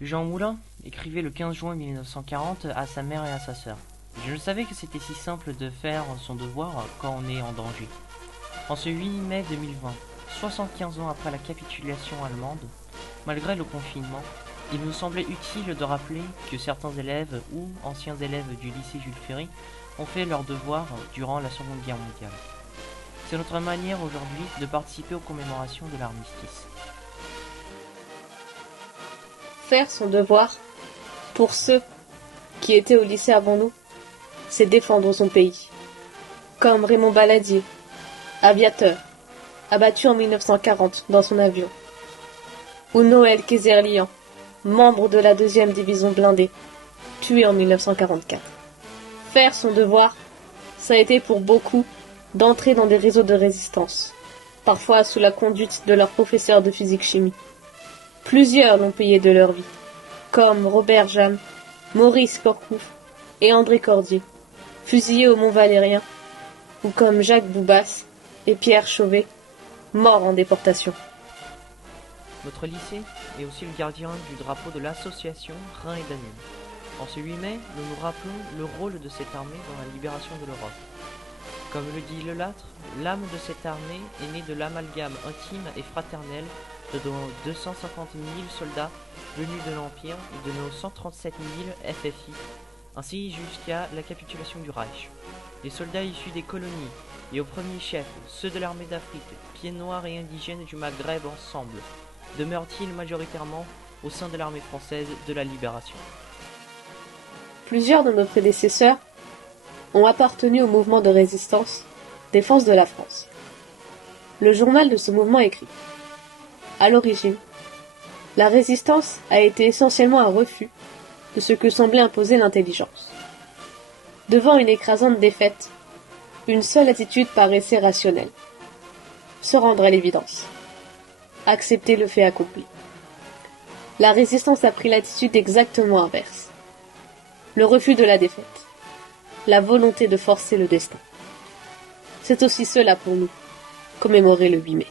Jean Moulin écrivait le 15 juin 1940 à sa mère et à sa sœur. Je ne savais que c'était si simple de faire son devoir quand on est en danger. En ce 8 mai 2020, 75 ans après la capitulation allemande, malgré le confinement, il nous semblait utile de rappeler que certains élèves ou anciens élèves du lycée Jules Ferry ont fait leur devoir durant la Seconde Guerre mondiale. C'est notre manière aujourd'hui de participer aux commémorations de l'armistice. Faire son devoir, pour ceux qui étaient au lycée avant nous, c'est défendre son pays. Comme Raymond Baladier, aviateur, abattu en 1940 dans son avion. Ou Noël Kézerlian, membre de la 2e division blindée, tué en 1944. Faire son devoir, ça a été pour beaucoup d'entrer dans des réseaux de résistance, parfois sous la conduite de leur professeur de physique-chimie. Plusieurs l'ont payé de leur vie, comme Robert Jeanne, Maurice Corcouf et André Cordier, fusillés au Mont-Valérien, ou comme Jacques Boubas et Pierre Chauvet, morts en déportation. Notre lycée est aussi le gardien du drapeau de l'association Rhin et Danube. En ce 8 mai, nous nous rappelons le rôle de cette armée dans la libération de l'Europe. Comme le dit Lelattre, l'âme de cette armée est née de l'amalgame intime et fraternel de nos 250 000 soldats venus de l'Empire et de nos 137 000 FFI, ainsi jusqu'à la capitulation du Reich. Les soldats issus des colonies, et au premier chef, ceux de l'armée d'Afrique, pieds noirs et indigènes du Maghreb ensemble, demeurent-ils majoritairement au sein de l'armée française de la Libération. Plusieurs de nos prédécesseurs ont appartenu au mouvement de résistance Défense de la France. Le journal de ce mouvement écrit: à l'origine, la résistance a été essentiellement un refus de ce que semblait imposer l'intelligence. Devant une écrasante défaite, une seule attitude paraissait rationnelle: se rendre à l'évidence, accepter le fait accompli. La résistance a pris l'attitude exactement inverse: le refus de la défaite, la volonté de forcer le destin. C'est aussi cela pour nous, commémorer le 8 mai.